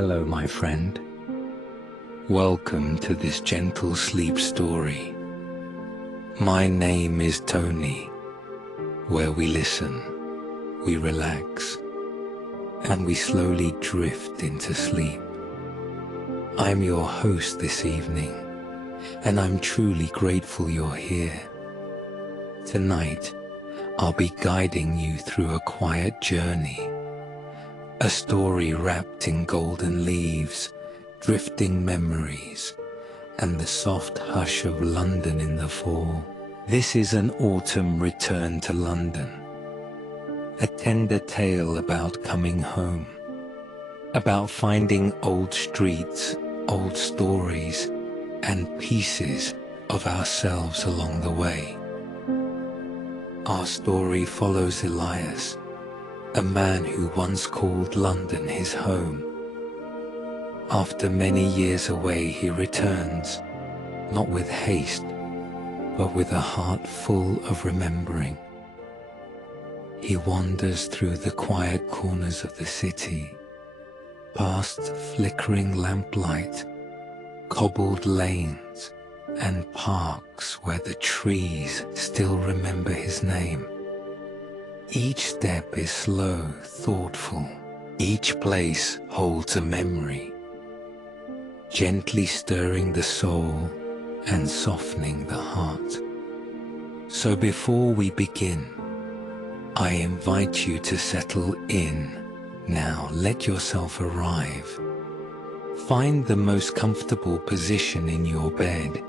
Hello, my friend. Welcome to this gentle sleep story. My name is Tony, where we listen, we relax, and we slowly drift into sleep. I'm your host this evening, and I'm truly grateful you're here. Tonight, I'll be guiding you through a quiet journey, a story wrapped in golden leaves, drifting memories, and the soft hush of London in the fall. This is an autumn return to London, a tender tale about coming home, about finding old streets, old stories, and pieces of ourselves along the way. Our story follows Elias, a man who once called London his home. After many years away, he returns, not with haste, but with a heart full of remembering. He wanders through the quiet corners of the city, past flickering lamplight, cobbled lanes, and parks where the trees still remember his name. Each step is slow, thoughtful. Each place holds a memory, gently stirring the soul and softening the heart. So before we begin, I invite you to settle in. Now let yourself arrive. Find the most comfortable position in your bed.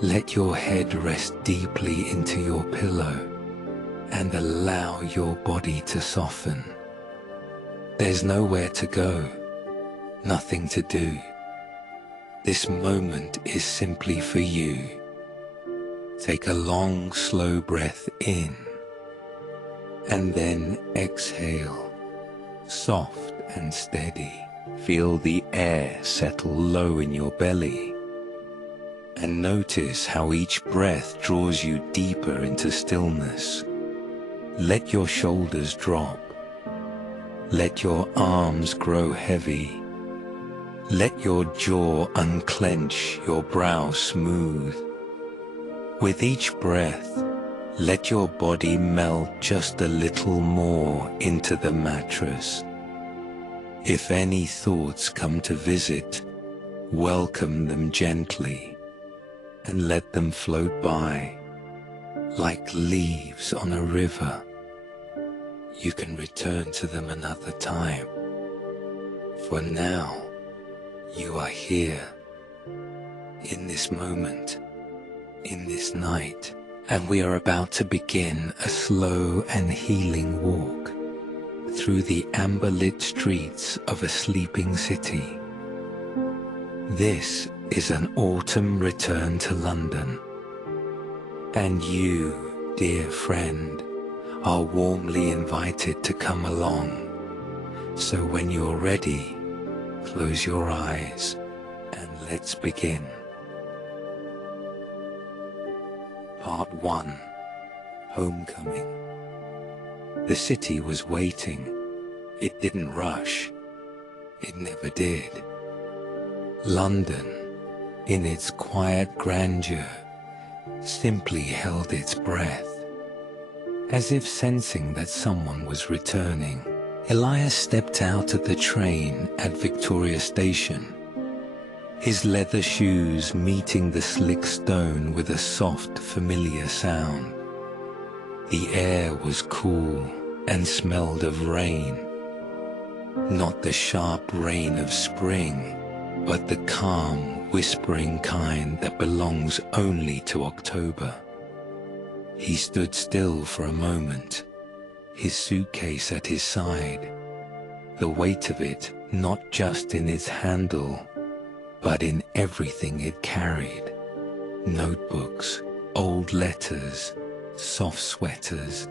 Let your head rest deeply into your pillow and allow your body to soften. There's nowhere to go, nothing to do. This moment is simply for you. Take a long, slow breath in, and then exhale, soft and steady. Feel the air settle low in your belly, and notice how each breath draws you deeper into stillness. Let your shoulders drop. Let your arms grow heavy. Let your jaw unclench, your brow smooth. With each breath, let your body melt just a little more into the mattress. If any thoughts come to visit, welcome them gently and let them float by like leaves on a river. You can return to them another time. For now, you are here, in this moment, in this night, and we are about to begin a slow and healing walk through the amber-lit streets of a sleeping city. This is an autumn return to London, and you, dear friend, are warmly invited to come along. So when you're ready, close your eyes and let's begin. Part 1. Homecoming. The city was waiting. It didn't rush. It never did. London, in its quiet grandeur, simply held its breath. As if sensing that someone was returning, Elias stepped out of the train at Victoria Station, his leather shoes meeting the slick stone with a soft, familiar sound. The air was cool and smelled of rain. Not the sharp rain of spring, but the calm, whispering kind that belongs only to October. He stood still for a moment, his suitcase at his side, the weight of it not just in its handle, but in everything it carried. Notebooks, old letters, soft sweaters,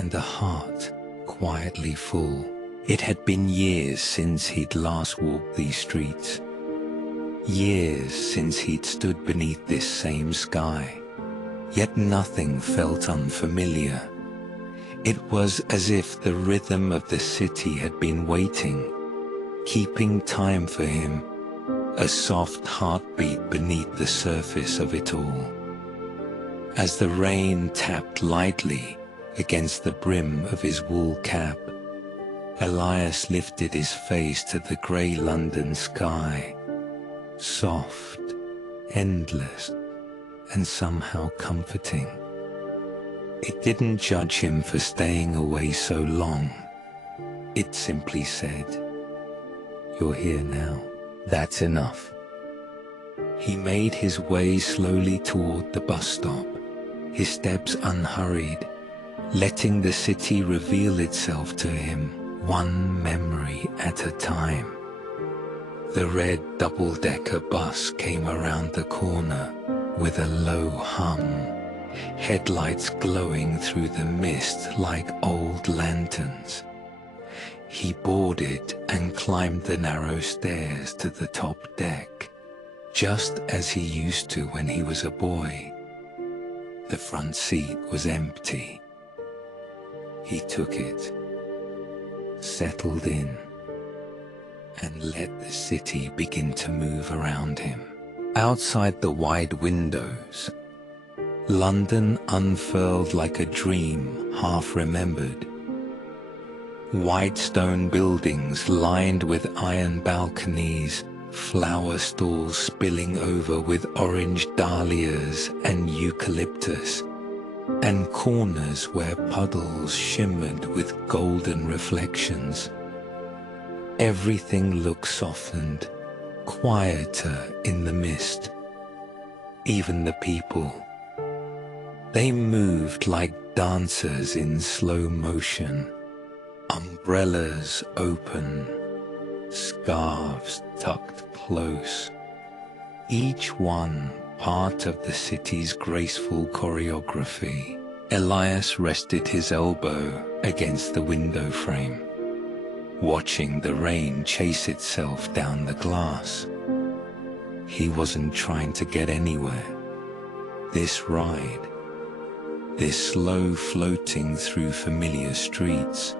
and a heart quietly full. It had been years since he'd last walked these streets, years since he'd stood beneath this same sky. Yet nothing felt unfamiliar. It was as if the rhythm of the city had been waiting, keeping time for him, a soft heartbeat beneath the surface of it all. As the rain tapped lightly against the brim of his wool cap, Elias lifted his face to the grey London sky, soft, endless, and somehow comforting. It didn't judge him for staying away so long. It simply said, "You're here now. That's enough." He made his way slowly toward the bus stop, his steps unhurried, letting the city reveal itself to him, one memory at a time. The red double-decker bus came around the corner with a low hum, headlights glowing through the mist like old lanterns. He boarded and climbed the narrow stairs to the top deck, just as he used to when he was a boy. The front seat was empty. He took it, settled in, and let the city begin to move around him. Outside the wide windows, London unfurled like a dream half remembered. White stone buildings lined with iron balconies, flower stalls spilling over with orange dahlias and eucalyptus, and corners where puddles shimmered with golden reflections. Everything looked softened, quieter in the mist. Even the people. They moved like dancers in slow motion, umbrellas open, scarves tucked close, each one part of the city's graceful choreography. Elias rested his elbow against the window frame, watching the rain chase itself down the glass. He wasn't trying to get anywhere. This ride, this slow floating through familiar streets,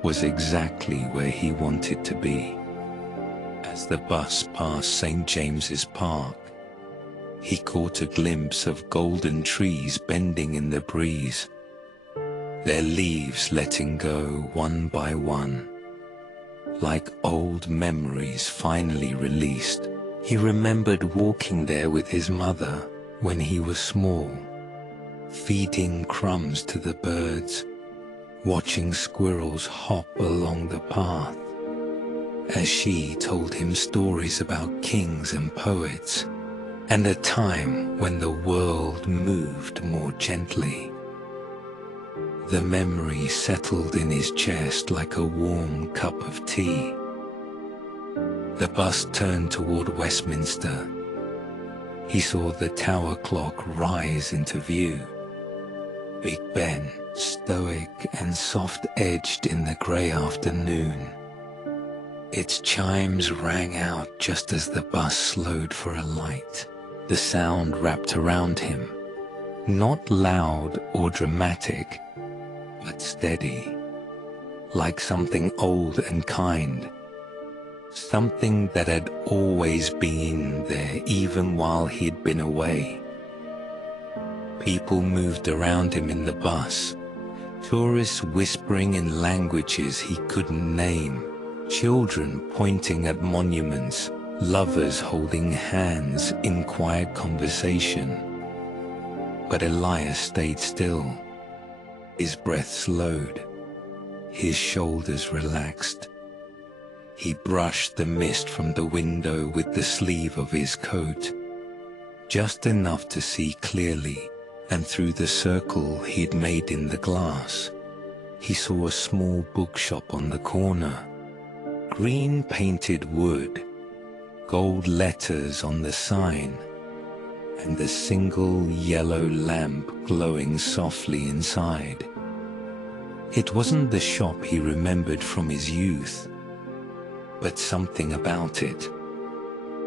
was exactly where he wanted to be. As the bus passed St. James's Park, he caught a glimpse of golden trees bending in the breeze, their leaves letting go one by one, like old memories finally released. He remembered walking there with his mother when he was small, feeding crumbs to the birds, watching squirrels hop along the path, as she told him stories about kings and poets, and a time when the world moved more gently. The memory settled in his chest like a warm cup of tea. The bus turned toward Westminster. He saw the tower clock rise into view. Big Ben, stoic and soft-edged in the grey afternoon. Its chimes rang out just as the bus slowed for a light. The sound wrapped around him, not loud or dramatic, but steady, like something old and kind, something that had always been there even while he'd been away. People moved around him in the bus, tourists whispering in languages he couldn't name, children pointing at monuments, lovers holding hands in quiet conversation. But Elias stayed still. His breath slowed, his shoulders relaxed. He brushed the mist from the window with the sleeve of his coat, just enough to see clearly, and through the circle he'd made in the glass, he saw a small bookshop on the corner. Green painted wood, gold letters on the sign, and a single yellow lamp glowing softly inside. It wasn't the shop he remembered from his youth, but something about it.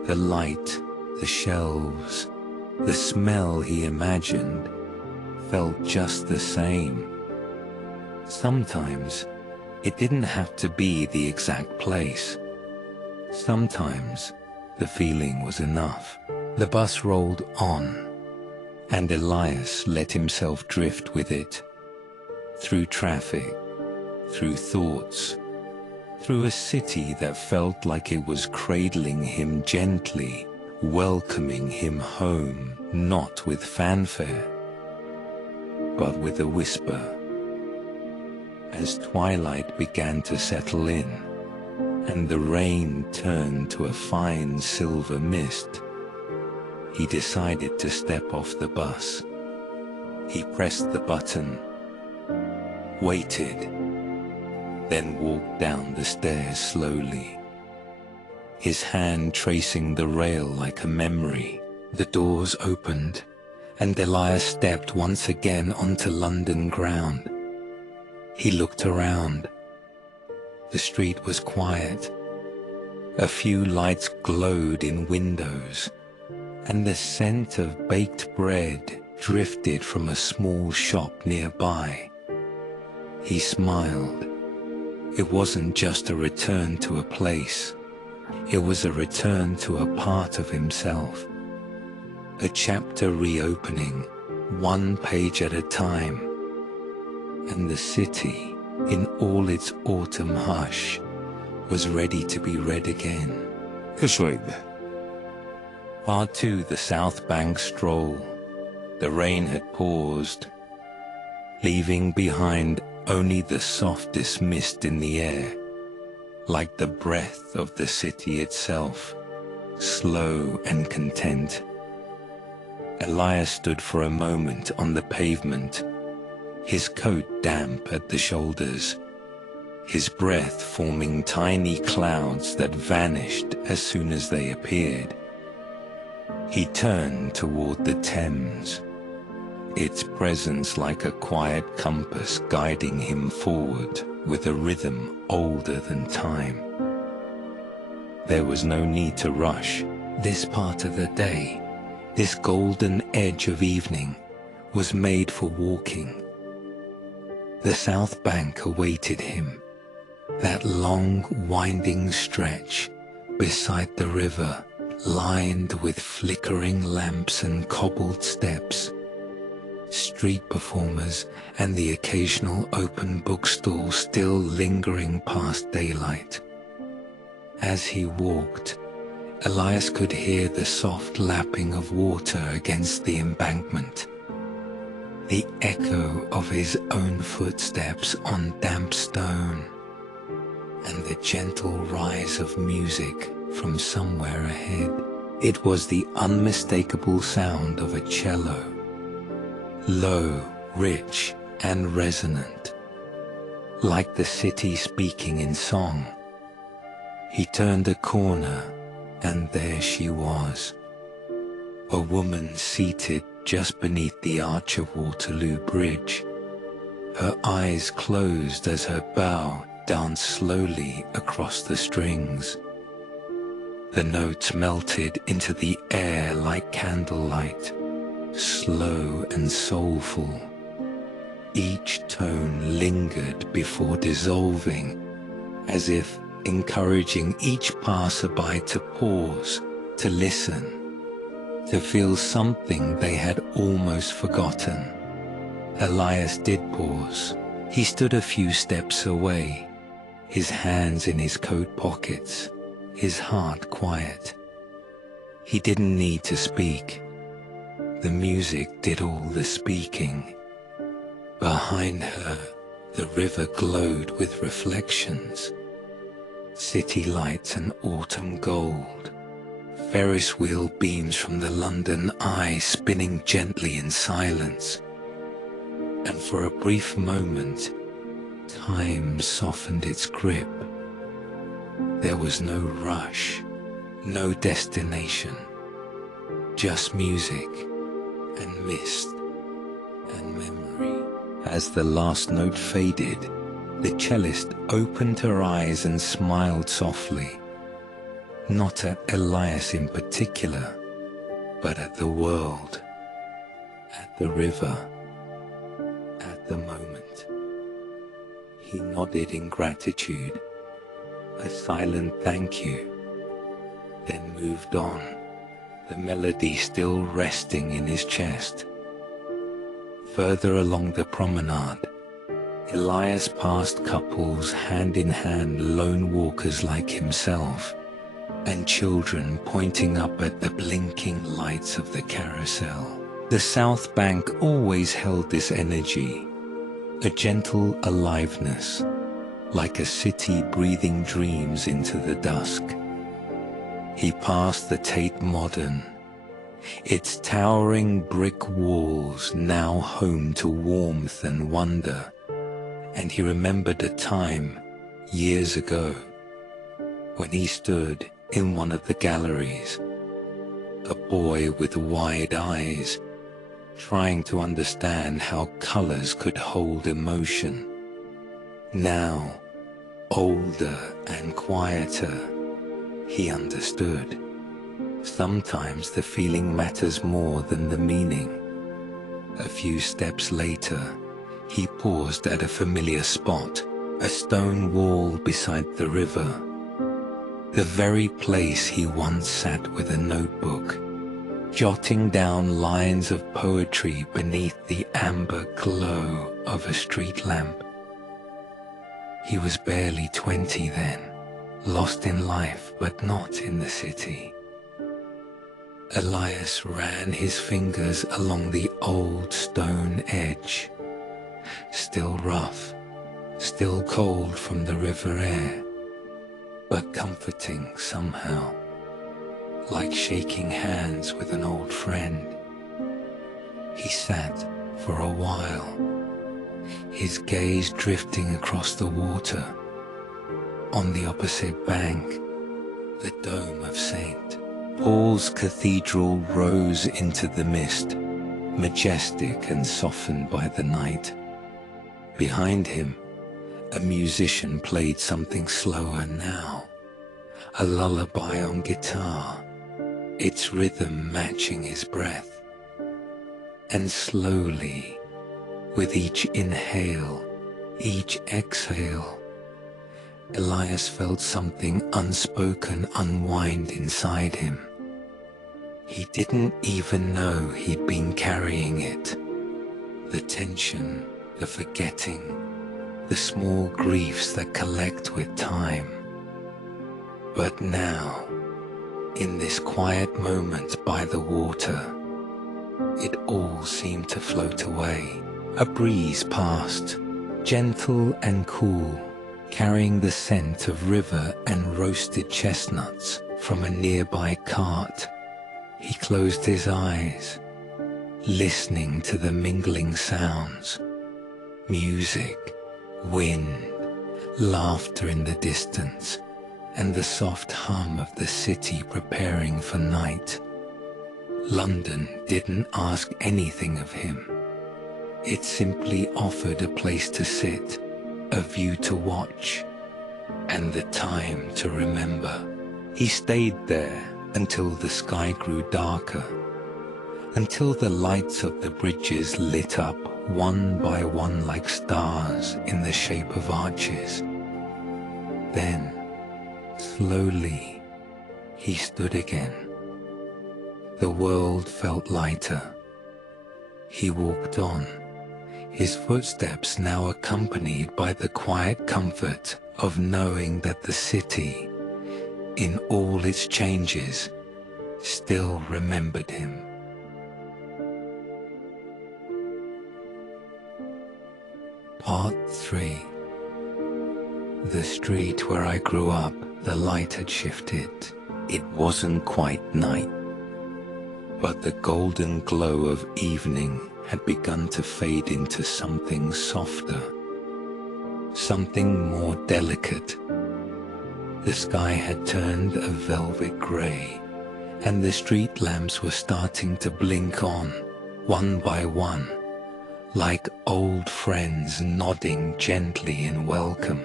The light, the shelves, the smell he imagined felt just the same. Sometimes it didn't have to be the exact place. Sometimes the feeling was enough. The bus rolled on, and Elias let himself drift with it, through traffic, through thoughts, through a city that felt like it was cradling him gently, welcoming him home, not with fanfare, but with a whisper. As twilight began to settle in, and the rain turned to a fine silver mist, he decided to step off the bus. He pressed the button, waited, then walked down the stairs slowly, his hand tracing the rail like a memory. The doors opened, and Elias stepped once again onto London ground. He looked around. The street was quiet. A few lights glowed in windows, and the scent of baked bread drifted from a small shop nearby. He smiled. It wasn't just a return to a place. It was a return to a part of himself. A chapter reopening, one page at a time. And the city, in all its autumn hush, was ready to be read again. Part 2, the South Bank stroll. The rain had paused, leaving behind only the softest mist in the air, like the breath of the city itself, slow and content. Elias stood for a moment on the pavement, his coat damp at the shoulders, his breath forming tiny clouds that vanished as soon as they appeared. He turned toward the Thames, its presence like a quiet compass guiding him forward with a rhythm older than time. There was no need to rush. This part of the day, this golden edge of evening, was made for walking. The South Bank awaited him, that long winding stretch beside the river, lined with flickering lamps and cobbled steps, street performers and the occasional open bookstall still lingering past daylight. As he walked, Elias could hear the soft lapping of water against the embankment, the echo of his own footsteps on damp stone, and the gentle rise of music from somewhere ahead. It was the unmistakable sound of a cello, low, rich, and resonant, like the city speaking in song. He turned a corner, and there she was, a woman seated just beneath the arch of Waterloo Bridge, her eyes closed as her bow danced slowly across the strings. The notes melted into the air like candlelight, slow and soulful. Each tone lingered before dissolving, as if encouraging each passerby to pause, to listen, to feel something they had almost forgotten. Elias did pause. He stood a few steps away, his hands in his coat pockets, his heart quiet. He didn't need to speak. The music did all the speaking. Behind her, the river glowed with reflections, city lights and autumn gold, Ferris wheel beams from the London eye spinning gently in silence. And for a brief moment, time softened its grip. There was no rush, no destination, just music and mist and memory. As the last note faded, the cellist opened her eyes and smiled softly, not at Elias in particular, but at the world, at the river, at the moment. He nodded in gratitude, a silent thank you, then moved on, the melody still resting in his chest. Further along the promenade, Elias passed couples hand in hand, lone walkers like himself, and children pointing up at the blinking lights of the carousel. The South Bank always held this energy, a gentle aliveness, like a city breathing dreams into the dusk. He passed the Tate Modern, its towering brick walls now home to warmth and wonder, and he remembered a time, years ago, when he stood in one of the galleries, a boy with wide eyes, trying to understand how colors could hold emotion. Now, older and quieter, he understood. Sometimes the feeling matters more than the meaning. A few steps later, he paused at a familiar spot, a stone wall beside the river. The very place he once sat with a notebook, jotting down lines of poetry beneath the amber glow of a street lamp. He was barely 20 then, lost in life but not in the city. Elias ran his fingers along the old stone edge, still rough, still cold from the river air, but comforting somehow, like shaking hands with an old friend. He sat for a while, his gaze drifting across the water. On the opposite bank, the dome of St. Paul's Cathedral rose into the mist, majestic and softened by the night. Behind him, a musician played something slower now, a lullaby on guitar, its rhythm matching his breath. And slowly, with each inhale, each exhale, Elias felt something unspoken unwind inside him. He didn't even know he'd been carrying it. The tension, the forgetting, the small griefs that collect with time. But now, in this quiet moment by the water, it all seemed to float away. A breeze passed, gentle and cool, carrying the scent of river and roasted chestnuts from a nearby cart. He closed his eyes, listening to the mingling sounds, music, wind, laughter in the distance, and the soft hum of the city preparing for night. London didn't ask anything of him. It simply offered a place to sit, a view to watch, and the time to remember. He stayed there until the sky grew darker, until the lights of the bridges lit up one by one like stars in the shape of arches. Then, slowly, he stood again. The world felt lighter. He walked on, his footsteps now accompanied by the quiet comfort of knowing that the city, in all its changes, still remembered him. Part 3. The street where I grew up, the light had shifted. It wasn't quite night, but the golden glow of evening had begun to fade into something softer, something more delicate. The sky had turned a velvet grey, and the street lamps were starting to blink on, one by one, like old friends nodding gently in welcome.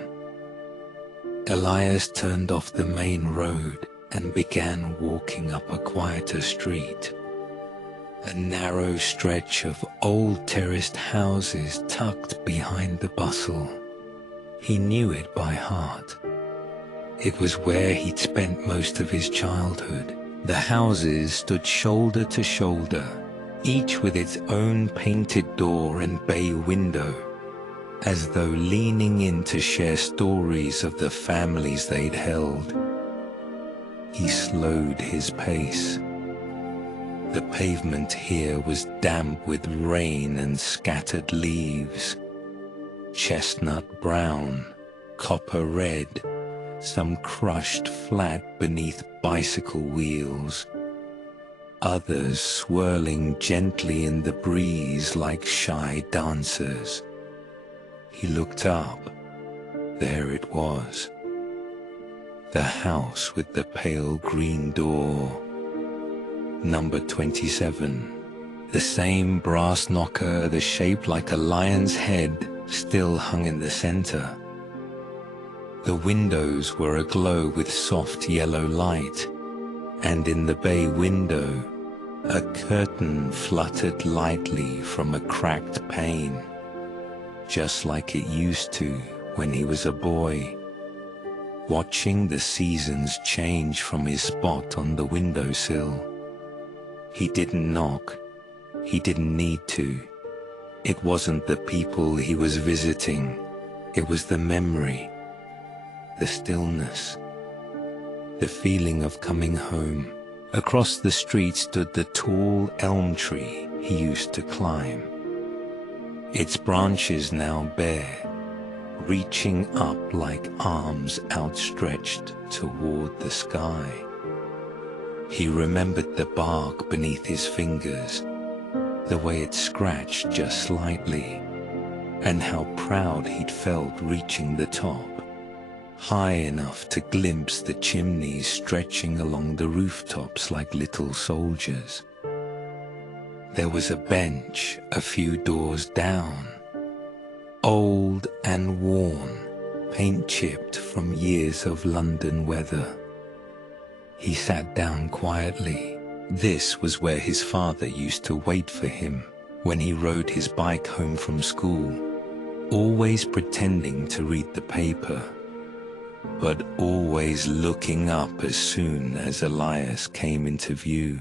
Elias turned off the main road and began walking up a quieter street. A narrow stretch of old terraced houses tucked behind the bustle. He knew it by heart. It was where he'd spent most of his childhood. The houses stood shoulder to shoulder, each with its own painted door and bay window, as though leaning in to share stories of the families they'd held. He slowed his pace. The pavement here was damp with rain and scattered leaves, chestnut brown, copper red, some crushed flat beneath bicycle wheels, others swirling gently in the breeze like shy dancers. He looked up. There it was. The house with the pale green door. Number 27. The same brass knocker, the shape like a lion's head, still hung in the center. The windows were aglow with soft yellow light, and in the bay window, a curtain fluttered lightly from a cracked pane, just like it used to when he was a boy, watching the seasons change from his spot on the windowsill. He didn't knock. He didn't need to. It wasn't the people he was visiting. It was the memory, the stillness, the feeling of coming home. Across the street stood the tall elm tree he used to climb, its branches now bare, reaching up like arms outstretched toward the sky. He remembered the bark beneath his fingers, the way it scratched just slightly, and how proud he'd felt reaching the top, high enough to glimpse the chimneys stretching along the rooftops like little soldiers. There was a bench a few doors down, old and worn, paint-chipped from years of London weather. He sat down quietly. This was where his father used to wait for him when he rode his bike home from school, always pretending to read the paper, but always looking up as soon as Elias came into view.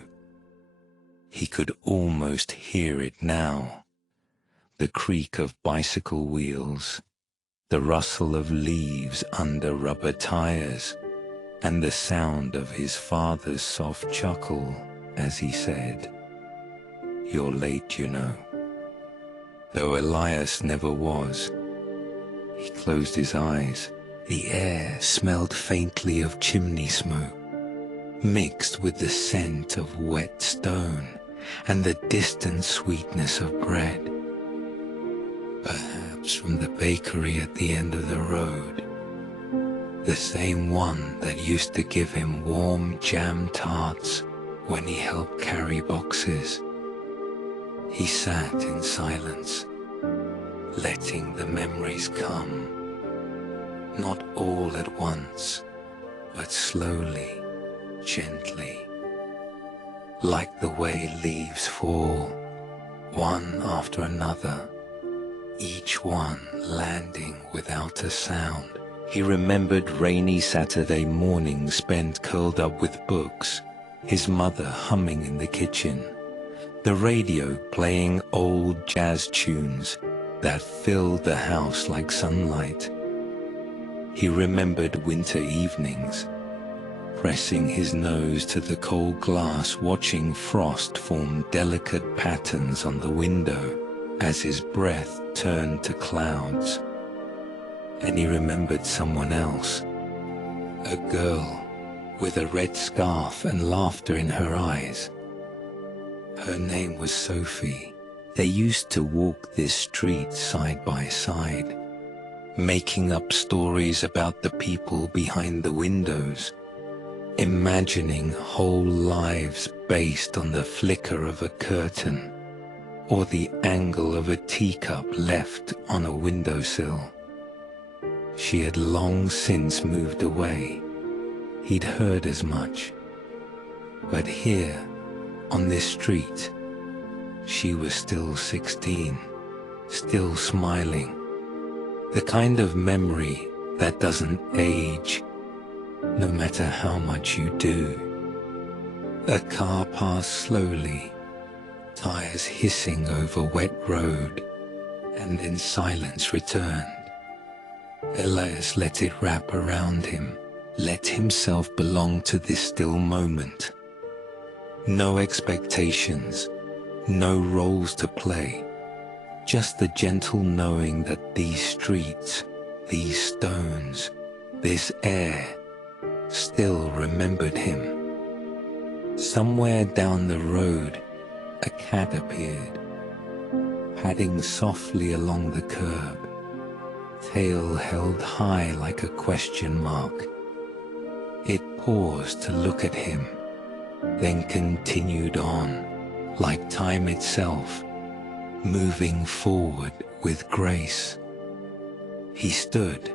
He could almost hear it now, the creak of bicycle wheels, the rustle of leaves under rubber tires, and the sound of his father's soft chuckle as he said, "You're late, you know." Though Elias never was. He closed his eyes. The air smelled faintly of chimney smoke, mixed with the scent of wet stone and the distant sweetness of bread. Perhaps from the bakery at the end of the road, the same one that used to give him warm jam tarts when he helped carry boxes. He sat in silence, letting the memories come, not all at once, but slowly, gently, like the way leaves fall, one after another, each one landing without a sound. He remembered rainy Saturday mornings spent curled up with books, his mother humming in the kitchen, the radio playing old jazz tunes that filled the house like sunlight. He remembered winter evenings, pressing his nose to the cold glass, watching frost form delicate patterns on the window as his breath turned to clouds. And he remembered someone else, a girl with a red scarf and laughter in her eyes. Her name was Sophie. They used to walk this street side by side, making up stories about the people behind the windows, imagining whole lives based on the flicker of a curtain or the angle of a teacup left on a windowsill. She had long since moved away. He'd heard as much. But here, on this street, she was still 16, still smiling. The kind of memory that doesn't age, no matter how much you do. A car passed slowly, tires hissing over wet road, and then silence returned. Elias let it wrap around him, let himself belong to this still moment. No expectations, no roles to play, just the gentle knowing that these streets, these stones, this air, still remembered him. Somewhere down the road, a cat appeared, padding softly along the curb, tail held high like a question mark. It paused to look at him, then continued on, like time itself, moving forward with grace. He stood,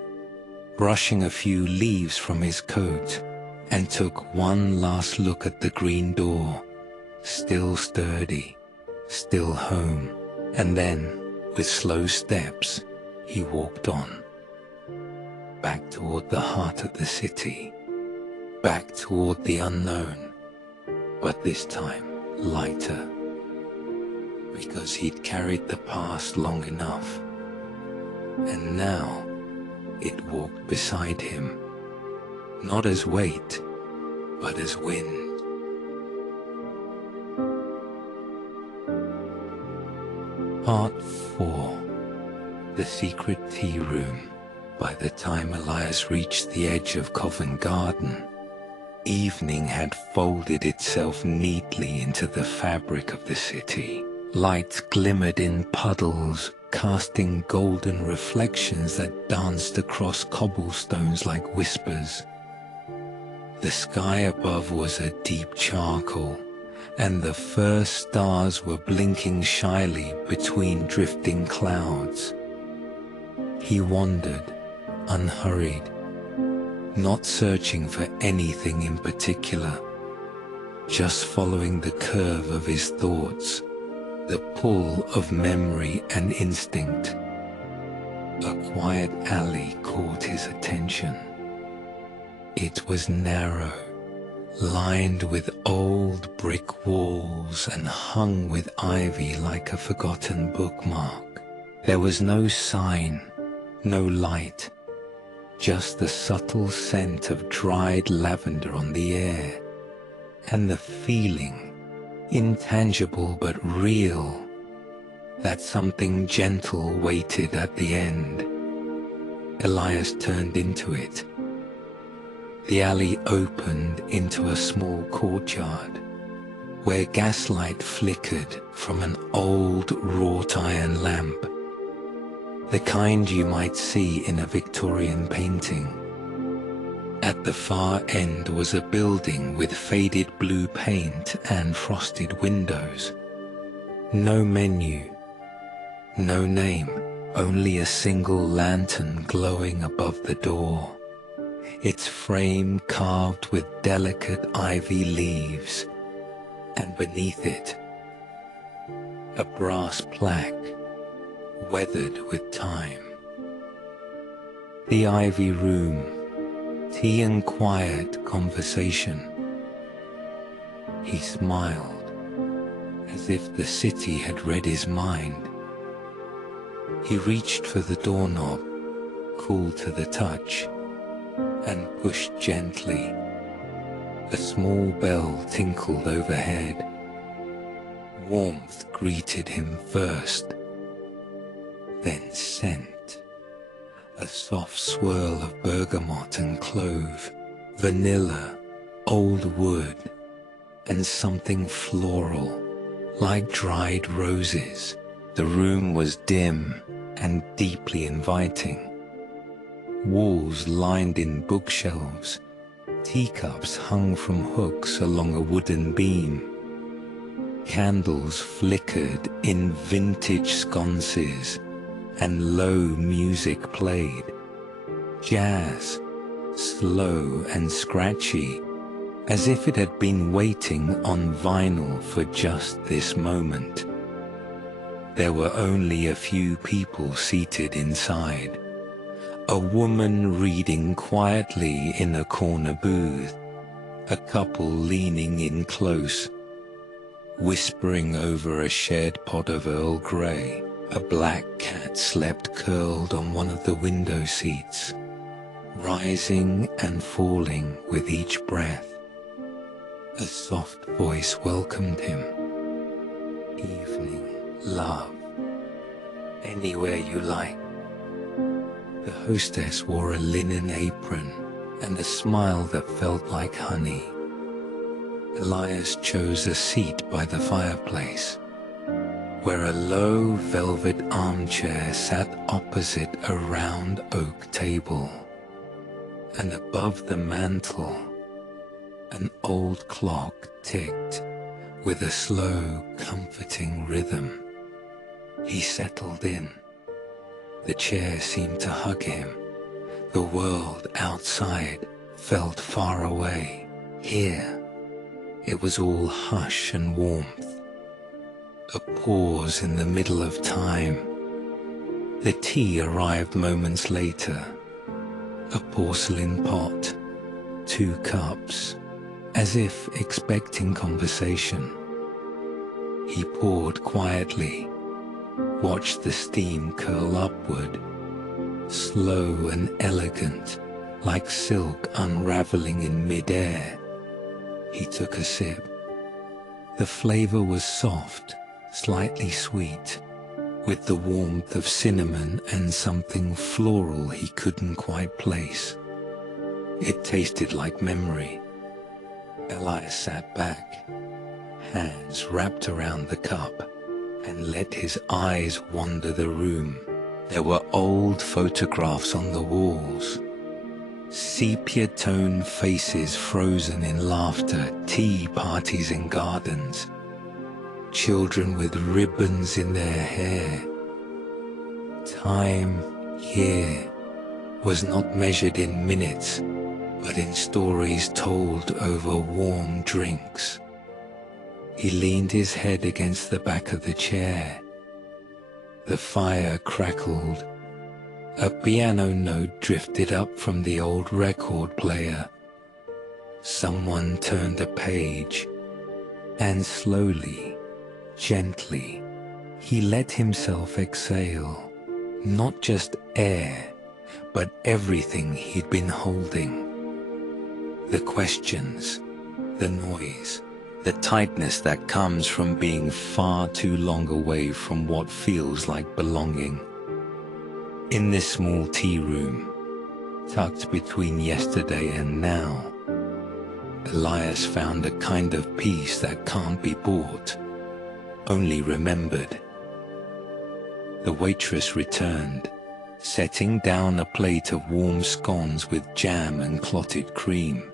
brushing a few leaves from his coat, and took one last look at the green door, still sturdy, still home, and then, with slow steps, he walked on, back toward the heart of the city, back toward the unknown, but this time lighter, because he'd carried the past long enough, and now it walked beside him, not as weight, but as wind. Part 4. The Secret Tea Room. By the time Elias reached the edge of Covent Garden, evening had folded itself neatly into the fabric of the city. Lights glimmered in puddles, casting golden reflections that danced across cobblestones like whispers. The sky above was a deep charcoal, and the first stars were blinking shyly between drifting clouds. He wandered, unhurried, not searching for anything in particular, just following the curve of his thoughts, the pull of memory and instinct. A quiet alley caught his attention. It was narrow, lined with old brick walls and hung with ivy like a forgotten bookmark. There was no sign, no light, just the subtle scent of dried lavender on the air, and the feeling, intangible but real, that something gentle waited at the end. Elias turned into it. The alley opened into a small courtyard, where gaslight flickered from an old wrought iron lamp, the kind you might see in a Victorian painting. At the far end was a building with faded blue paint and frosted windows. No menu, no name, only a single lantern glowing above the door, its frame carved with delicate ivy leaves, and beneath it, a brass plaque, weathered with time. The Ivy Room, tea and quiet conversation. He smiled, as if the city had read his mind. He reached for the doorknob, cool to the touch, and pushed gently. A small bell tinkled overhead. Warmth greeted him first, then scent. A soft swirl of bergamot and clove, vanilla, old wood, and something floral, like dried roses. The room was dim and deeply inviting. Walls lined in bookshelves, teacups hung from hooks along a wooden beam. Candles flickered in vintage sconces, and low music played. Jazz, slow and scratchy, as if it had been waiting on vinyl for just this moment. There were only a few people seated inside. A woman reading quietly in a corner booth, a couple leaning in close, whispering over a shared pot of Earl Grey. A black cat slept curled on one of the window seats, rising and falling with each breath. A soft voice welcomed him. "Evening, love. Anywhere you like." The hostess wore a linen apron and a smile that felt like honey. Elias chose a seat by the fireplace, where a low velvet armchair sat opposite a round oak table, and above the mantel, an old clock ticked with a slow, comforting rhythm. He settled in. The chair seemed to hug him. The world outside felt far away. Here, it was all hush and warmth. A pause in the middle of time. The tea arrived moments later. A porcelain pot, 2 cups, as if expecting conversation. He poured quietly, watched the steam curl upward, slow and elegant, like silk unraveling in mid-air. He took a sip. The flavor was soft, slightly sweet, with the warmth of cinnamon and something floral he couldn't quite place. It tasted like memory. Elias sat back, hands wrapped around the cup, and let his eyes wander the room. There were old photographs on the walls, sepia-toned faces frozen in laughter, tea parties in gardens, children with ribbons in their hair. Time here was not measured in minutes, but in stories told over warm drinks. He leaned his head against the back of the chair. The fire crackled. A piano note drifted up from the old record player. Someone turned a page, and slowly, gently, he let himself exhale. Not just air, but everything he'd been holding. The questions, the noise, the tightness that comes from being far too long away from what feels like belonging. In this small tea room, tucked between yesterday and now, Elias found a kind of peace that can't be bought, only remembered. The waitress returned, setting down a plate of warm scones with jam and clotted cream.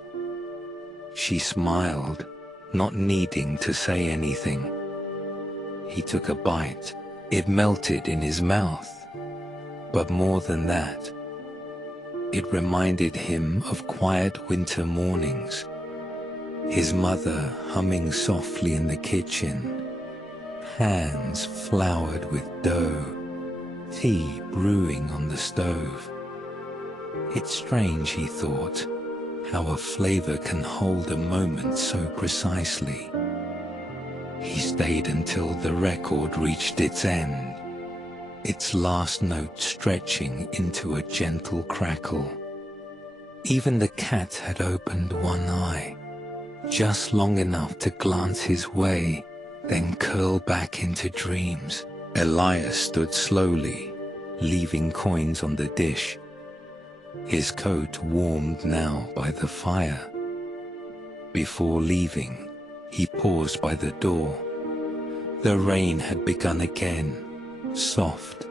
She smiled, not needing to say anything. He took a bite. It melted in his mouth. But more than that, it reminded him of quiet winter mornings, his mother humming softly in the kitchen, hands floured with dough, tea brewing on the stove. It's strange, he thought, how a flavor can hold a moment so precisely. He stayed until the record reached its end, its last note stretching into a gentle crackle. Even the cat had opened one eye, just long enough to glance his way, then curl back into dreams. Elias stood slowly, leaving coins on the dish. His coat warmed now by the fire. Before leaving, he paused by the door. The rain had begun again, soft,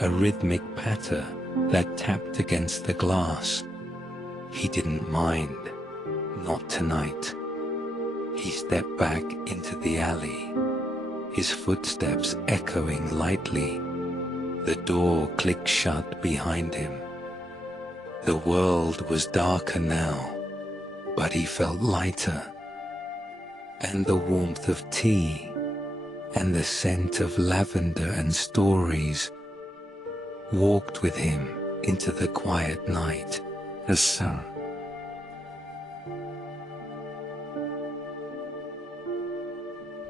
a rhythmic patter that tapped against the glass. He didn't mind, not tonight. He stepped back into the alley, his footsteps echoing lightly. The door clicked shut behind him. The world was darker now, but he felt lighter. And the warmth of tea and the scent of lavender and stories walked with him into the quiet night. As so.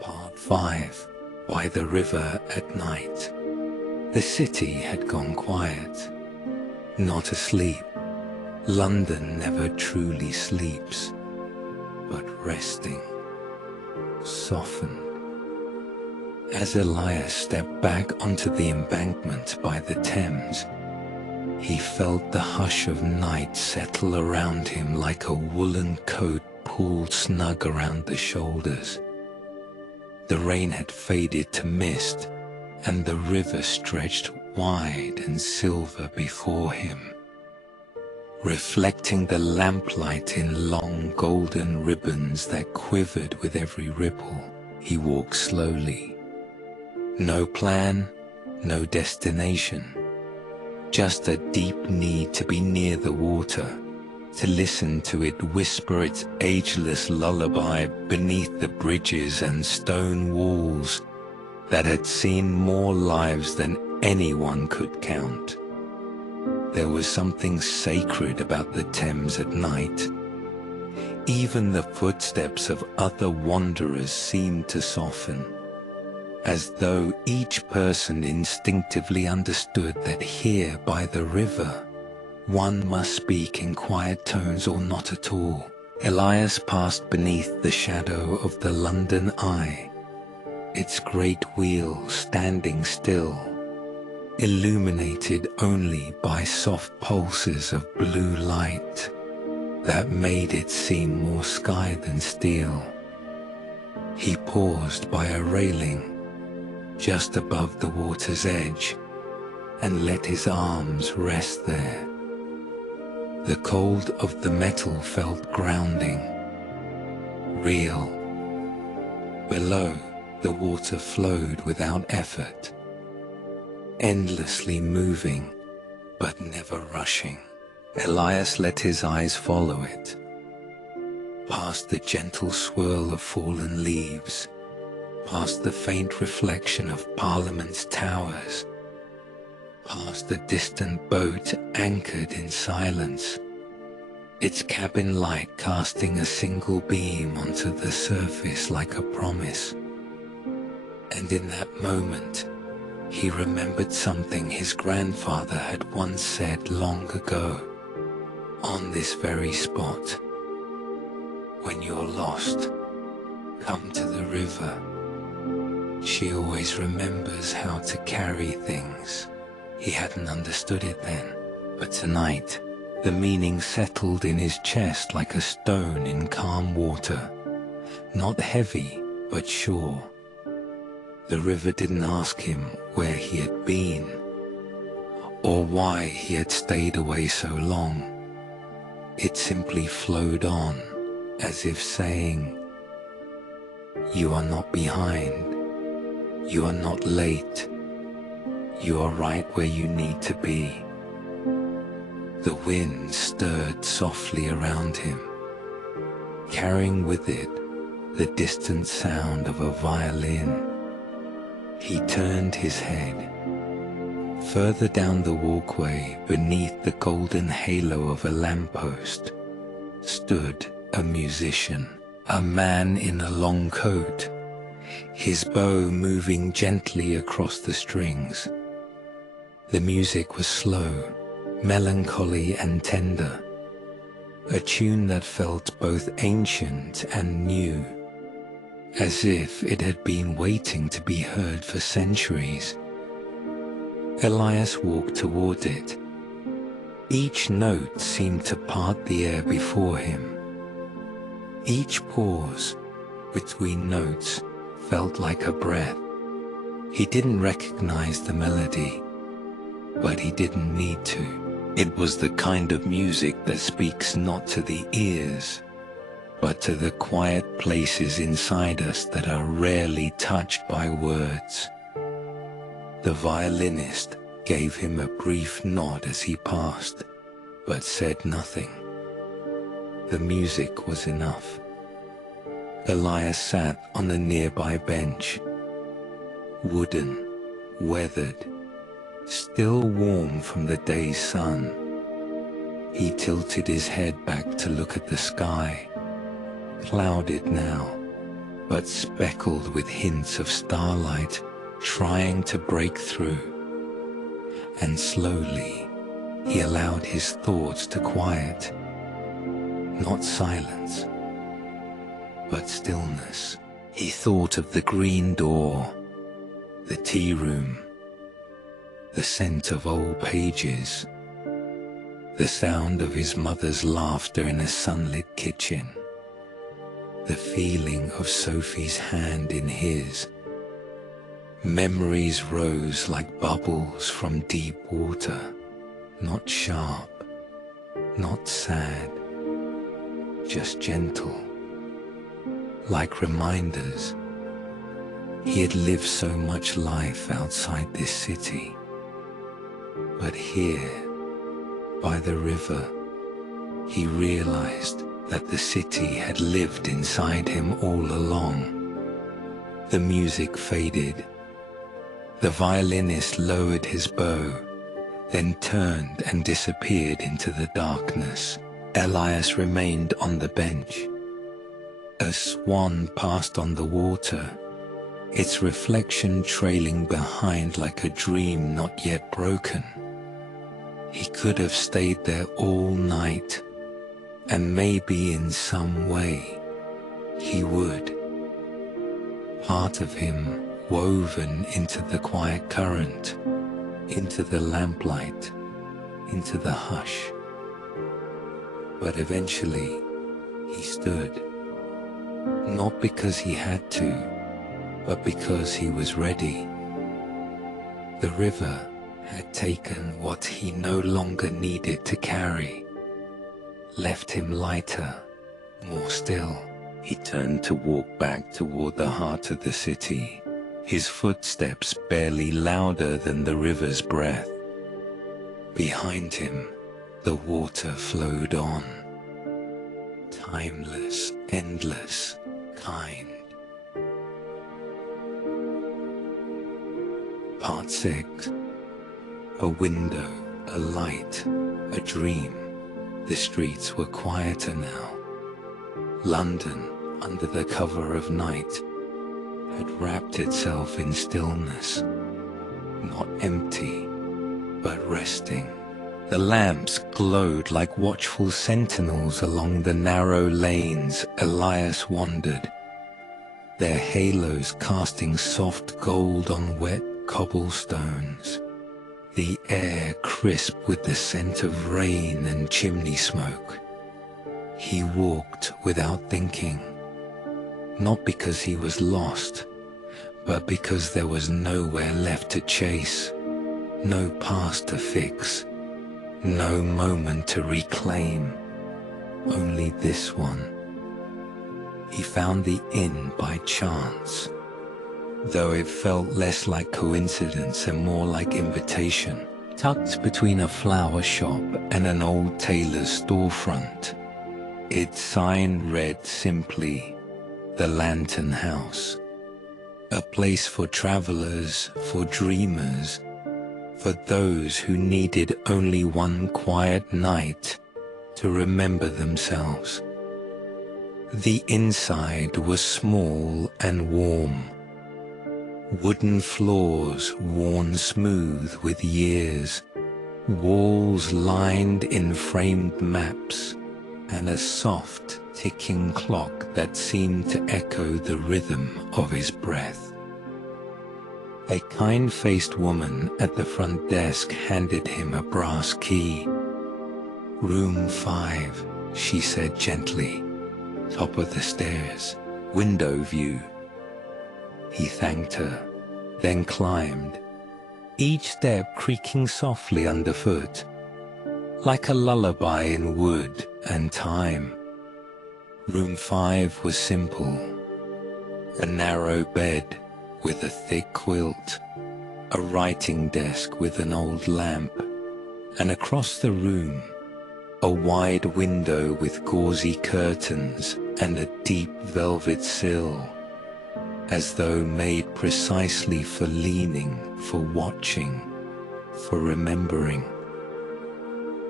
Part 5. By the river at night. The city had gone quiet. Not asleep. London never truly sleeps, but resting, softened. As Elias stepped back onto the embankment by the Thames, he felt the hush of night settle around him like a woolen coat pulled snug around the shoulders. The rain had faded to mist, and the river stretched wide and silver before him, reflecting the lamplight in long golden ribbons that quivered with every ripple. He walked slowly. No plan, no destination. Just a deep need to be near the water, to listen to it whisper its ageless lullaby beneath the bridges and stone walls that had seen more lives than anyone could count. There was something sacred about the Thames at night. Even the footsteps of other wanderers seemed to soften, as though each person instinctively understood that here by the river, one must speak in quiet tones or not at all. Elias passed beneath the shadow of the London Eye, its great wheel standing still, illuminated only by soft pulses of blue light that made it seem more sky than steel. He paused by a railing just above the water's edge and let his arms rest there. The cold of the metal felt grounding, real. Below, the water flowed without effort, endlessly moving, but never rushing. Elias let his eyes follow it, past the gentle swirl of fallen leaves, past the faint reflection of Parliament's towers, past the distant boat anchored in silence, its cabin light casting a single beam onto the surface like a promise. And in that moment, he remembered something his grandfather had once said long ago, on this very spot. When you're lost, come to the river. She always remembers how to carry things. He hadn't understood it then, but tonight, the meaning settled in his chest like a stone in calm water. Not heavy, but sure. The river didn't ask him where he had been, or why he had stayed away so long. It simply flowed on, as if saying, "You are not behind. You are not late. You are right where you need to be." The wind stirred softly around him, carrying with it the distant sound of a violin. He turned his head. Further down the walkway, beneath the golden halo of a lamppost, stood a musician, a man in a long coat, his bow moving gently across the strings. The music was slow, melancholy and tender, a tune that felt both ancient and new, as if it had been waiting to be heard for centuries. Elias walked toward it. Each note seemed to part the air before him. Each pause between notes felt like a breath. He didn't recognize the melody, but he didn't need to. It was the kind of music that speaks not to the ears, but to the quiet places inside us that are rarely touched by words. The violinist gave him a brief nod as he passed, but said nothing. The music was enough. Elias sat on a nearby bench, wooden, weathered, still warm from the day's sun. He tilted his head back to look at the sky, clouded now, but speckled with hints of starlight trying to break through. And slowly, he allowed his thoughts to quiet. Not silence, but stillness. He thought of the green door, the tea room, the scent of old pages, the sound of his mother's laughter in a sunlit kitchen, the feeling of Sophie's hand in his. Memories rose like bubbles from deep water, not sharp, not sad, just gentle, like reminders. He had lived so much life outside this city, but here, by the river, he realized that the city had lived inside him all along. The music faded. The violinist lowered his bow, then turned and disappeared into the darkness. Elias remained on the bench. A swan passed on the water, its reflection trailing behind like a dream not yet broken. He could have stayed there all night, and maybe in some way he would. Part of him woven into the quiet current, into the lamplight, into the hush. But eventually he stood, not because he had to, but because he was ready. The river had taken what he no longer needed to carry, left him lighter, more still. He turned to walk back toward the heart of the city, his footsteps barely louder than the river's breath. Behind him, the water flowed on, timeless, endless, kind. Part 6. A window, a light, a dream. The streets were quieter now. London, under the cover of night, had wrapped itself in stillness, not empty, but resting. The lamps glowed like watchful sentinels along the narrow lanes Elias wandered, their halos casting soft gold on wet cobblestones, the air crisp with the scent of rain and chimney smoke. He walked without thinking, not because he was lost, but because there was nowhere left to chase, no past to fix, no moment to reclaim, only this one. He found the inn by chance, though it felt less like coincidence and more like invitation, tucked between a flower shop and an old tailor's storefront. Its sign read simply, "The Lantern House," a place for travelers, for dreamers, for those who needed only one quiet night to remember themselves. The inside was small and warm, wooden floors worn smooth with years, walls lined in framed maps, and a soft ticking clock that seemed to echo the rhythm of his breath. A kind-faced woman at the front desk handed him a brass key. "Room 5, she said gently. "Top of the stairs, window view." He thanked her, then climbed, each step creaking softly underfoot, like a lullaby in wood and time. Room 5 was simple, a narrow bed with a thick quilt, a writing desk with an old lamp, and across the room, a wide window with gauzy curtains and a deep velvet sill, as though made precisely for leaning, for watching, for remembering.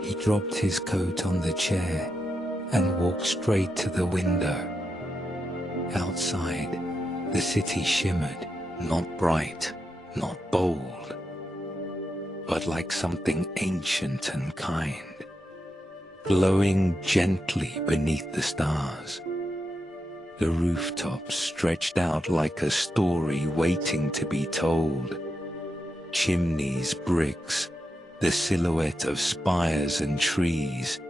He dropped his coat on the chair and walked straight to the window. Outside, the city shimmered, not bright, not bold, but like something ancient and kind, glowing gently beneath the stars. The rooftops stretched out like a story waiting to be told. Chimneys, bricks, the silhouette of spires and trees,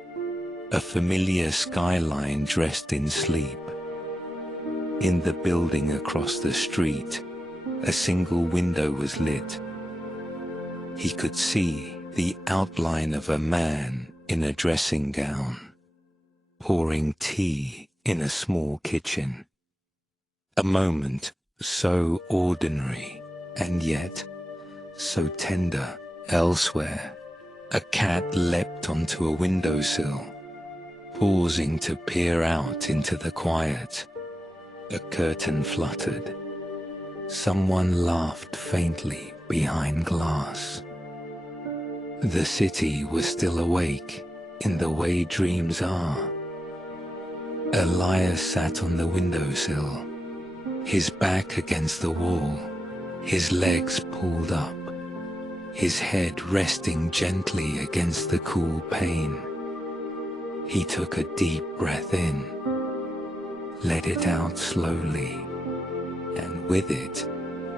a familiar skyline dressed in sleep. In the building across the street, a single window was lit. He could see the outline of a man in a dressing gown, pouring tea in a small kitchen. A moment so ordinary and yet so tender. Elsewhere, a cat leapt onto a windowsill, pausing to peer out into the quiet. A curtain fluttered. Someone laughed faintly behind glass. The city was still awake in the way dreams are. Elias sat on the windowsill, his back against the wall, his legs pulled up, his head resting gently against the cool pane. He took a deep breath in, let it out slowly, and with it,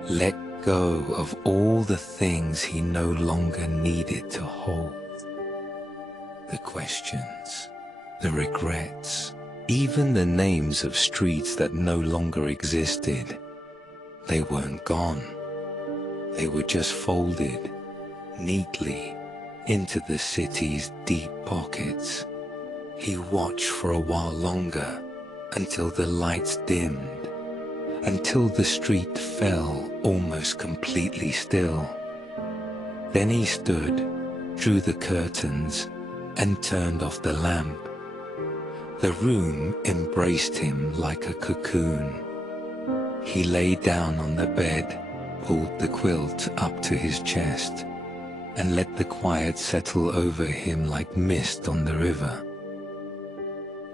let go of all the things he no longer needed to hold. The questions, the regrets, even the names of streets that no longer existed. They weren't gone. They were just folded neatly into the city's deep pockets. He watched for a while longer, until the lights dimmed, until the street fell almost completely still. Then he stood, drew the curtains, and turned off the lamp. The room embraced him like a cocoon. He lay down on the bed, pulled the quilt up to his chest, and let the quiet settle over him like mist on the river.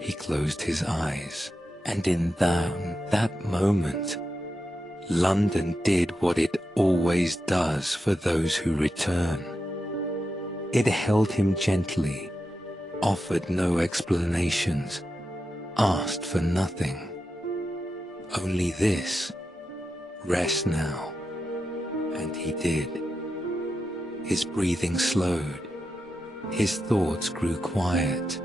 He closed his eyes, and in that moment, London did what it always does for those who return. It held him gently, offered no explanations, asked for nothing. Only this: rest now. And he did. His breathing slowed, his thoughts grew quiet,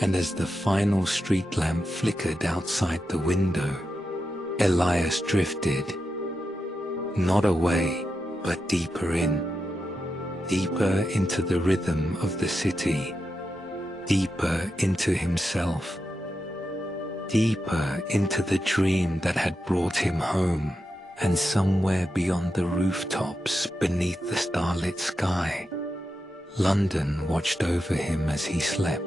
and as the final street lamp flickered outside the window, Elias drifted, not away, but deeper into the rhythm of the city, deeper into himself, deeper into the dream that had brought him home. And somewhere beyond the rooftops, beneath the starlit sky, London watched over him as he slept.